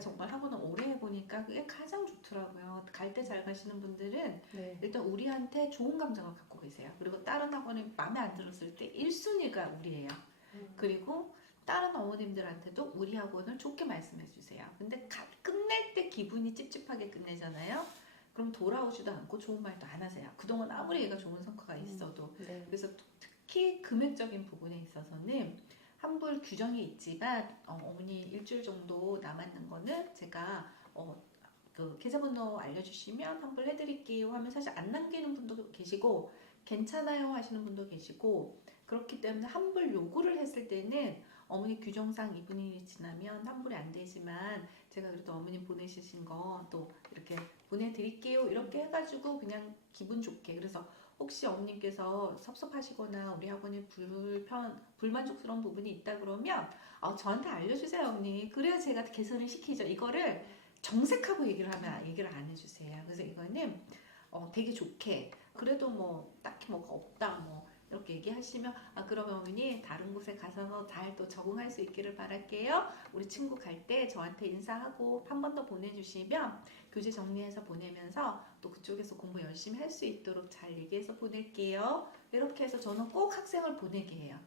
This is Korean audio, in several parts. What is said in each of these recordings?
정말 학원을 오래 해보니까 그게 가장 좋더라고요. 갈 때 잘 가시는 분들은 네. 일단 우리한테 좋은 감정을 갖고 계세요. 그리고 다른 학원이 마음에 안 들었을 때 1순위가 우리예요. 그리고 다른 어머님들한테도 우리 학원을 좋게 말씀해 주세요. 근데 끝낼 때 기분이 찝찝하게 끝내잖아요. 그럼 돌아오지도 않고 좋은 말도 안 하세요. 그동안 아무리 얘가 좋은 성과가 있어도. 네. 그래서 특히 금액적인 부분에 있어서는 환불 규정이 있지만 어머니 일주일 정도 남았는 거는 제가 그 계좌번호 알려주시면 환불해드릴게요 하면 사실 안 남기는 분도 계시고 괜찮아요 하시는 분도 계시고 그렇기 때문에 환불 요구를 했을 때는 어머니 규정상 2분이 지나면 환불이 안 되지만 제가 그래도 어머님 보내주신 거 또 이렇게 보내드릴게요 이렇게 해가지고 그냥 기분 좋게 그래서 혹시 어머님께서 섭섭하시거나 우리 학원에 불만족스러운 부분이 있다 그러면 저한테 알려주세요 어머니 그래야 제가 개선을 시키죠 이거를 정색하고 얘기를 안 해주세요 그래서 이거는 되게 좋게 그래도 뭐 딱히 뭐가 없다 뭐 이렇게 얘기하시면 그러면 어머니 다른 곳에 가서 잘 또 적응할 수 있기를 바랄게요 우리 친구 갈 때 저한테 인사하고 한 번 더 보내주시면 교재 정리해서 보내면서 또 그쪽에서 공부 열심히 할 수 있도록 잘 얘기해서 보낼게요 이렇게 해서 저는 꼭 학생을 보내게 해요.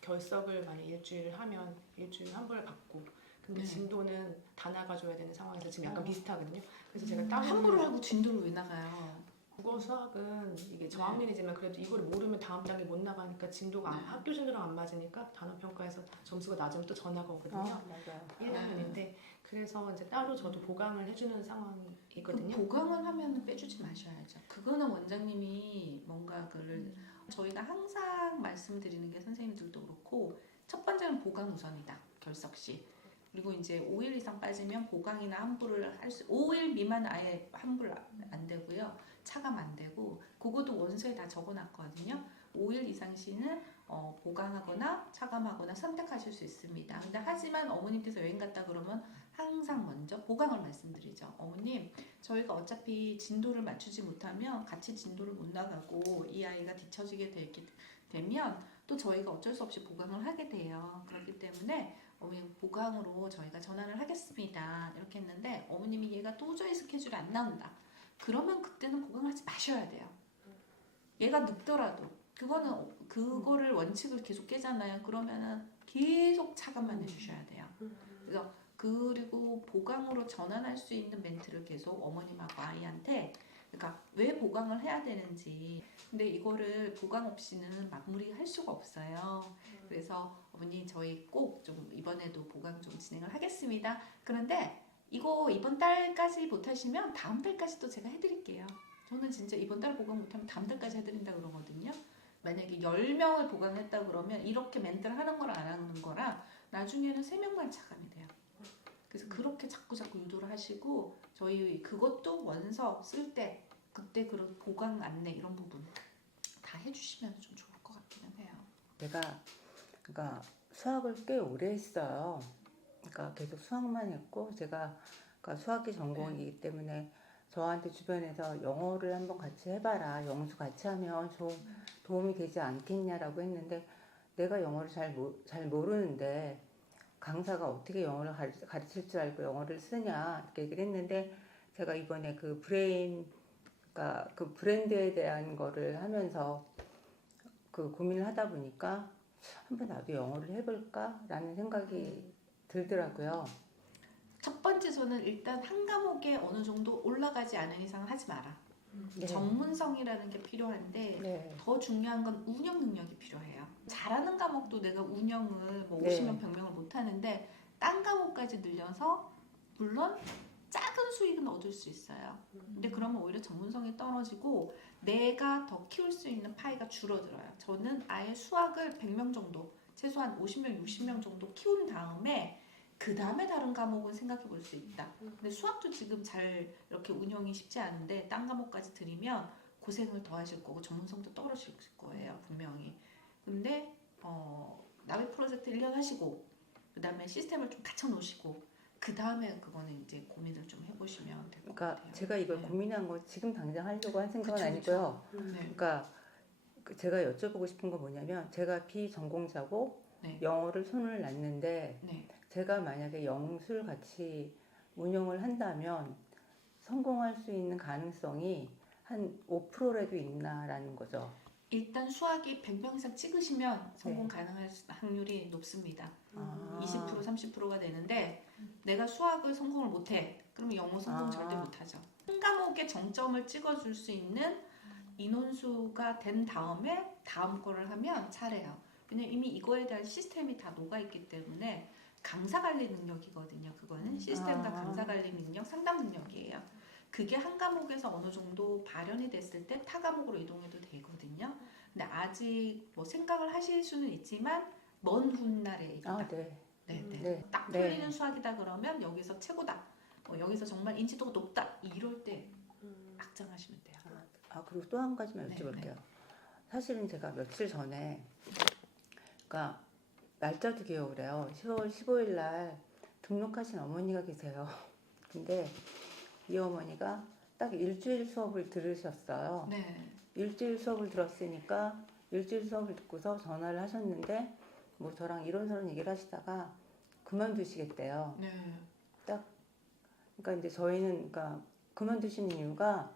결석을 만약 일주일 하면 일주일 환불을 받고 근데 네. 진도는 다 나가줘야 되는 상황에서 지금 약간 비슷하거든요. 그래서 제가 따로 환불을 하고 진도를 왜 나가요? 국어 수학은 이게 저학년이지만 그래도 이거를 모르면 다음 단계 못 나가니까 진도가 학교 진도랑 안 맞으니까 단원 평가에서 점수가 낮으면 또 전화가 오거든요. 맞아요. 1학년인데 그래서 이제 따로 저도 보강을 해주는 상황이거든요. 보강을 하면 빼주지 마셔야죠. 그거는 원장님이 뭔가 그를 저희가 항상 말씀드리는 게 선생님들도 그렇고 첫 번째는 보강 우선이다. 결석 시. 그리고 이제 5일 이상 빠지면 보강이나 환불을 할 수 5일 미만 아예 환불 안 되고요. 차감 안 되고 그것도 원서에 다 적어놨거든요. 5일 이상 시는 보강하거나 차감하거나 선택하실 수 있습니다. 근데 하지만 어머님께서 여행 갔다 그러면 항상 먼저 보강을 말씀드리죠. 어머님 저희가 어차피 진도를 맞추지 못하면 같이 진도를 못 나가고 이 아이가 뒤처지게 되면 또 저희가 어쩔 수 없이 보강을 하게 돼요. 그렇기 때문에 어머님 보강으로 저희가 전환을 하겠습니다. 이렇게 했는데 어머님이 얘가 도저히 스케줄이 안 나온다. 그러면 그때는 보강하지 마셔야 돼요. 얘가 늙더라도 그거를 원칙을 계속 깨잖아요. 그러면은 계속 차감만 해주셔야 돼요. 그래서 그리고 보강으로 전환할 수 있는 멘트를 계속 어머님하고 아이한테 그러니까 왜 보강을 해야 되는지 근데 이거를 보강 없이는 마무리할 수가 없어요. 그래서 어머니 저희 꼭 좀 이번에도 보강 좀 진행을 하겠습니다. 그런데 이거 이번 달까지 못하시면 다음 달까지도 제가 해드릴게요. 저는 진짜 이번 달 보강 못하면 다음 달까지 해드린다 그러거든요. 만약에 10명을 보강했다 그러면 이렇게 멘트를 하는 거랑 안 하는 거랑 나중에는 3명만 차감이 돼요. 그래서 그렇게 자꾸 유도를 하시고 저희 그것도 원서 쓸 때 그때 그런 보강 안내 이런 부분 다 해주시면 좀 좋을 것 같기는 해요. 제가 그러니까 수학을 꽤 오래 했어요. 그러니까 계속 수학만 했고 제가 그러니까 수학이 전공이기 때문에 저한테 주변에서 영어를 한번 같이 해봐라. 영수 같이 하면 좀 도움이 되지 않겠냐라고 했는데 내가 영어를 잘 모르는데 강사가 어떻게 영어를 가르칠 줄 알고 영어를 쓰냐 이렇게 얘기를 했는데 제가 이번에 그러니까 그 브랜드에 대한 거를 하면서 그 고민을 하다 보니까 한번 나도 영어를 해볼까라는 생각이 들더라고요. 첫 번째 저는 일단 한 과목에 어느 정도 올라가지 않은 이상 하지 마라. 네. 전문성이라는 게 필요한데 네. 더 중요한 건 운영 능력이 필요해요. 잘하는 과목도 내가 운영을 뭐 네. 50명 100명을 못하는데 딴 과목까지 늘려서 물론 작은 수익은 얻을 수 있어요. 근데 그러면 오히려 전문성이 떨어지고 내가 더 키울 수 있는 파이가 줄어들어요. 저는 아예 수학을 100명 정도 최소한 50명 60명 정도 키운 다음에 그 다음에 다른 과목은 생각해 볼 수 있다. 근데 수학도 지금 잘 이렇게 운영이 쉽지 않은데 딴 과목까지 들이면 고생을 더 하실 거고 전문성도 떨어질 거예요 분명히. 근데 나비 프로젝트 1년 하시고 그 다음에 시스템을 좀 갖춰 놓으시고 그 다음에 그거는 이제 고민을 좀 해보시면 될 것 그러니까 같아요. 제가 이걸 네. 고민한 거 지금 당장 하려고 한 생각은 그쵸, 아니고요. 네. 그러니까 제가 여쭤보고 싶은 건 뭐냐면 제가 비전공자고 네. 영어를 손을 놨는데 네. 제가 만약에 영술 같이 운영을 한다면 성공할 수 있는 가능성이 한 5%라도 있나라는 거죠. 일단 수학이 100명 이상 찍으시면 성공 가능할 확률이 높습니다. 20% 30%가 되는데 내가 수학을 성공을 못해. 그러면 영어 성공 절대 못하죠. 한 과목에 정점을 찍어줄 수 있는 인원수가 된 다음에 다음 거를 하면 차례예요. 왜냐면 이미 이거에 대한 시스템이 다 녹아있기 때문에 강사 관리 능력이거든요. 그거는 시스템과 강사 관리 능력, 상담 능력이에요. 그게 한 과목에서 어느 정도 발현이 됐을 때 타 과목으로 이동해도 되거든요. 근데 아직 뭐 생각을 하실 수는 있지만 먼 훗날의 얘기다. 네. 딱 풀리는 수학이다 그러면 여기서 최고다. 여기서 정말 인지도가 높다. 이럴 때 확장하시면 돼요. 그리고 또 한 가지만 네, 여쭤볼게요. 사실은 제가 며칠 전에, 그러니까 날짜도 기억을 해요. 10월 15일 날 등록하신 어머니가 계세요. 근데 이 어머니가 딱 일주일 수업을 들으셨어요. 네. 일주일 수업을 들었으니까 일주일 수업을 듣고서 전화를 하셨는데 뭐 저랑 이런저런 얘기를 하시다가 그만두시겠대요. 네. 그러니까 이제 저희는 그러니까 그만두시는 이유가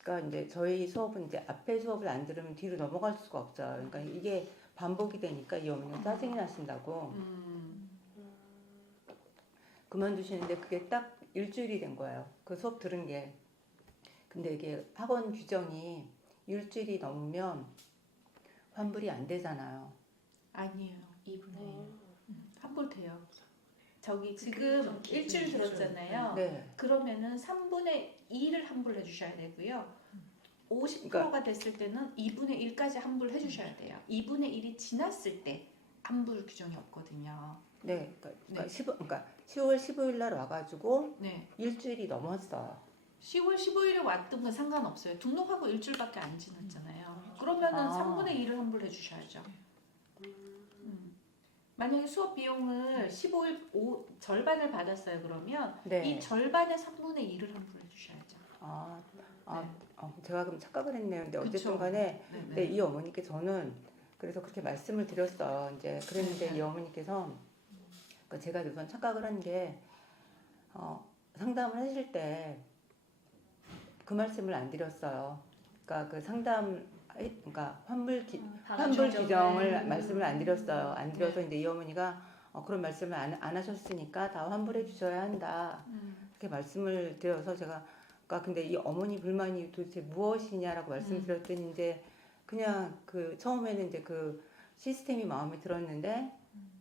그러니까 이제 저희 수업은 이제 앞에 수업을 안 들으면 뒤로 넘어갈 수가 없죠. 그러니까 이게 반복이 되니까 이 어머니가 짜증이 나신다고 그만두시는데 그게 딱 일주일이 된 거예요. 그 수업 들은 게. 근데 이게 학원 규정이 일주일이 넘으면 환불이 안 되잖아요. 아니에요. 2분의 1. 환불 돼요. 저기 지금 일주일 들었잖아요. 네. 그러면은 3분의 2를 환불해 주셔야 되고요. 50%가 됐을 때는 2분의 1까지 환불해 주셔야 돼요. 2분의 1이 지났을 때 환불 규정이 없거든요. 네. 그러니까 10월 15일 날 와가지고 네. 일주일이 넘었어요. 10월 15일에 왔던 건 상관없어요. 등록하고 일주일밖에 안 지났잖아요. 그러면은 3분의 1을 환불해 주셔야죠. 만약에 수업 비용을 15일 절반을 받았어요. 그러면 네. 이 절반의 3분의 1을 환불해 주셔야죠. 제가 그럼 착각을 했네요. 근데 어쨌든 그쵸. 간에 네. 네, 이 어머니께 저는 그래서 그렇게 말씀을 드렸어요. 이제 그랬는데 네. 이 어머니께서 그러니까 제가 우선 착각을 한 게 상담을 하실 때 그 말씀을 안 드렸어요. 그러니까 그 상담 그러니까 환불 규정을 말씀을 안 드렸어요. 안 드려서 이제 이 어머니가 그런 말씀을 안 하셨으니까 다 환불해 주셔야 한다. 이렇게 말씀을 드려서 제가 그러니까 근데 이 어머니 불만이 도대체 무엇이냐라고 말씀드렸더니 이제 그냥 그 처음에는 이제 그 시스템이 마음에 들었는데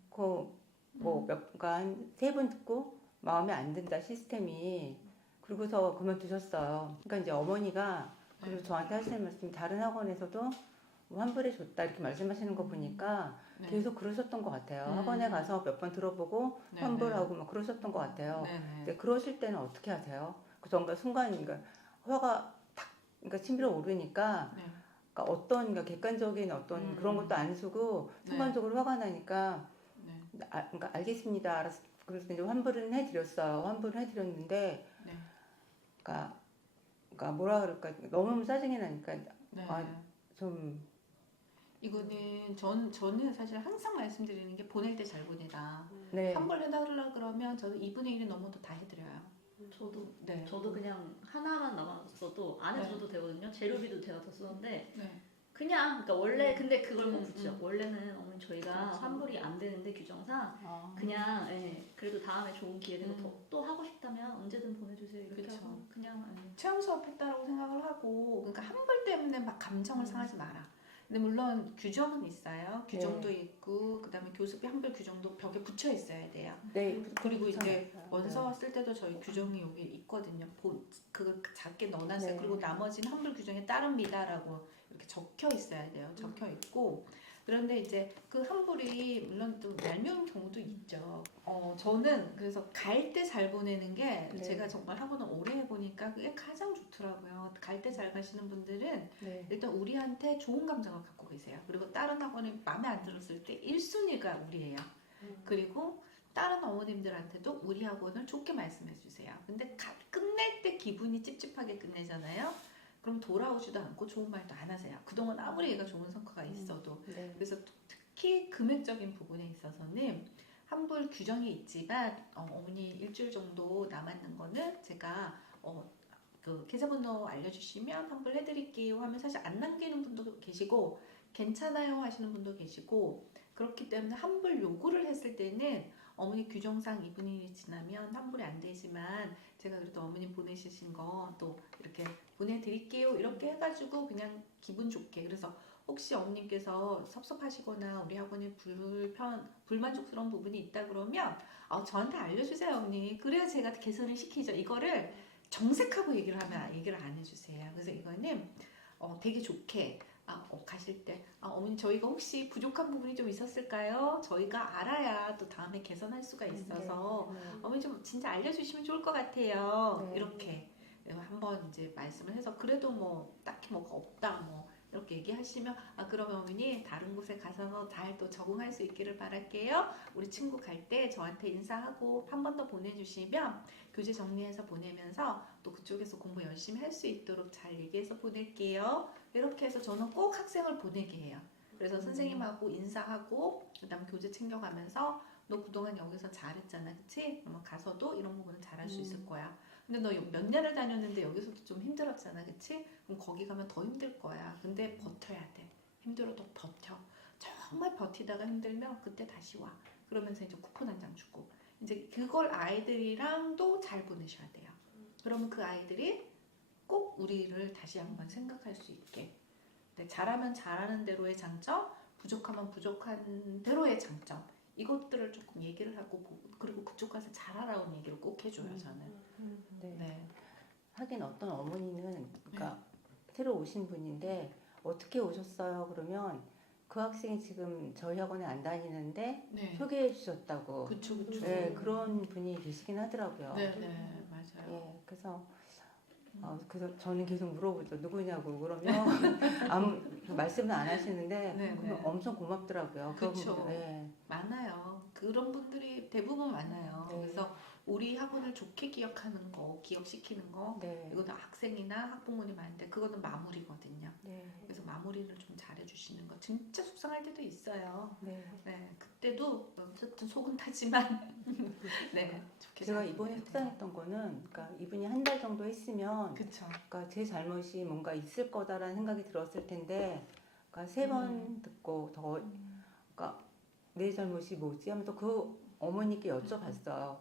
그러니까 한 3번 듣고 마음에 안 든다 시스템이. 그러고서 그만두셨어요. 그러니까 이제 어머니가 그리고 저한테 하시는 말씀이 다른 학원에서도 환불해 줬다 이렇게 말씀하시는 거 보니까 계속 그러셨던 것 같아요. 학원에 가서 몇 번 들어보고 환불하고 막 그러셨던 것 같아요. 근데 그러실 때는 어떻게 하세요? 그러니까 순간 그러니까 화가 탁 그러니까 치밀어 오르니까 그러니까 어떤 그러니까 객관적인 어떤 그런 것도 안 쓰고 순간적으로 화가 나니까 그러니까 알겠습니다. 알았어. 그래서 이제 환불은 해드렸어요. 환불은 해드렸는데 그러니까 뭐라 그럴까 너무 짜증이 나니까 좀 이거는 저는 사실 항상 말씀드리는 게 보낼 때 잘 보내라. 네. 환불해달라 그러면 저는 2분의 1이 넘어도 다 해드려요. 저도 그냥 하나만 남았어도 안 해줘도 되거든요. 재료비도 제가 더 쓰는데 그냥 그러니까 원래 근데 그걸 꼭 붙여. 원래는 어머니 저희가 환불이 안 되는데 규정상 그냥 그래도 다음에 좋은 기회 되고 또 하고 싶다면 언제든 보내주세요 이렇게 그쵸. 하고 그냥 체험 수업 했다라고 생각을 하고 그러니까 환불 때문에 막 감정을 상하지 마라. 근데 물론 규정은 있어요. 규정도 있고 그다음에 교습비 환불 규정도 벽에 붙여 있어야 돼요. 네. 그리고 이제 원서 쓸 때도 저희 규정이 여기 있거든요. 그걸 작게 넣어놨어요. 그리고 나머지는 환불 규정에 따릅니다라고 이렇게 적혀 있어야 돼요. 적혀 있고 그런데 이제 그 환불이 물론 또 얄미운 경우도 있죠. 저는 그래서 갈 때 잘 보내는 게 제가 정말 학원을 오래 해보니까 그게 가장 좋더라고요. 갈 때 잘 가시는 분들은 일단 우리한테 좋은 감정을 갖고 계세요. 그리고 다른 학원이 마음에 안 들었을 때 1순위가 우리예요. 그리고 다른 어머님들한테도 우리 학원을 좋게 말씀해 주세요. 근데 끝낼 때 기분이 찝찝하게 끝내잖아요. 그럼 돌아오지도 않고 좋은 말도 안 하세요. 그동안 아무리 얘가 좋은 성과가 있어도. 네. 그래서 특히 금액적인 부분에 있어서는 환불 규정이 있지만 어머니 일주일 정도 남았는 거는 제가 그 계좌번호 알려주시면 환불해드릴게요 하면 사실 안 남기는 분도 계시고 괜찮아요 하시는 분도 계시고 그렇기 때문에 환불 요구를 했을 때는 어머니 규정상 2분이 지나면 환불이 안 되지만 제가 그래도 어머님 보내주신 거 또 이렇게 보내드릴게요 이렇게 해가지고 그냥 기분 좋게 그래서 혹시 어머님께서 섭섭하시거나 우리 학원에 불만족스러운 부분이 있다 그러면 저한테 알려주세요 어머니 그래야 제가 개선을 시키죠 이거를 정색하고 얘기를 하면 얘기를 안 해주세요 그래서 이거는 되게 좋게 가실 때 어머니 저희가 혹시 부족한 부분이 좀 있었을까요? 저희가 알아야 또 다음에 개선할 수가 있어서 네. 어머니 좀 진짜 알려주시면 좋을 것 같아요. 네. 이렇게 한번 이제 말씀을 해서 그래도 뭐 딱히 뭐가 없다 뭐 이렇게 얘기하시면 그러면 어머니 다른 곳에 가서 잘 또 적응할 수 있기를 바랄게요. 우리 친구 갈 때 저한테 인사하고 한 번 더 보내주시면 교재 정리해서 보내면서 또 그쪽에서 공부 열심히 할 수 있도록 잘 얘기해서 보낼게요. 이렇게 해서 저는 꼭 학생을 보내게 해요. 그래서 선생님하고 인사하고 그다음 교재 챙겨가면서 너 그동안 여기서 잘했잖아, 그치? 가서도 이런 부분은 잘할 수 있을 거야. 근데 너 몇 년을 다녔는데 여기서도 좀 힘들었잖아, 그치? 그럼 거기 가면 더 힘들 거야. 근데 버텨야 돼. 힘들어도 버텨. 정말 버티다가 힘들면 그때 다시 와. 그러면서 이제 쿠폰 한 장 주고 이제 그걸 아이들이랑도 잘 보내셔야 돼요. 그러면 그 아이들이 꼭 우리를 다시 한번 생각할 수 있게. 네, 잘하면 잘하는 대로의 장점, 부족하면 부족한 대로의 장점. 이것들을 조금 얘기를 하고 그리고 그쪽 가서 잘하라는 얘기를 꼭 해줘요 저는. 네. 네. 하긴 어떤 어머니는 그러니까 새로 오신 분인데 어떻게 오셨어요? 그러면 그 학생이 지금 저희 학원에 안 다니는데 네. 소개해 주셨다고. 그쵸. 네, 그런 분이 계시긴 하더라고요. 네, 맞아요. 예, 그래서 저는 계속 물어보죠. 누구냐고 그러면 아무 말씀은 안 하시는데 네, 그러면 네. 엄청 고맙더라고요. 그쵸. 네. 많아요. 그런 분들이 대부분 많아요. 네. 그래서 우리 학원을 좋게 기억하는 거, 기억시키는 거, 네. 이거는 학생이나 학부모님한테 그거는 마무리거든요. 네. 그래서 마무리를 좀 잘해주시는 거 진짜 속상할 때도 있어요. 네. 네, 그때도 어쨌든 속은 타지만 네, 좋게 제가 잘 이번에 해야 돼요. 속상했던 거는 그러니까 이분이 한 달 정도 했으면 그쵸. 그러니까 제 잘못이 뭔가 있을 거다라는 생각이 들었을 텐데 그러니까 3번 듣고 더 그러니까 내 잘못이 뭐지 하면서 그 어머니께 여쭤봤어요.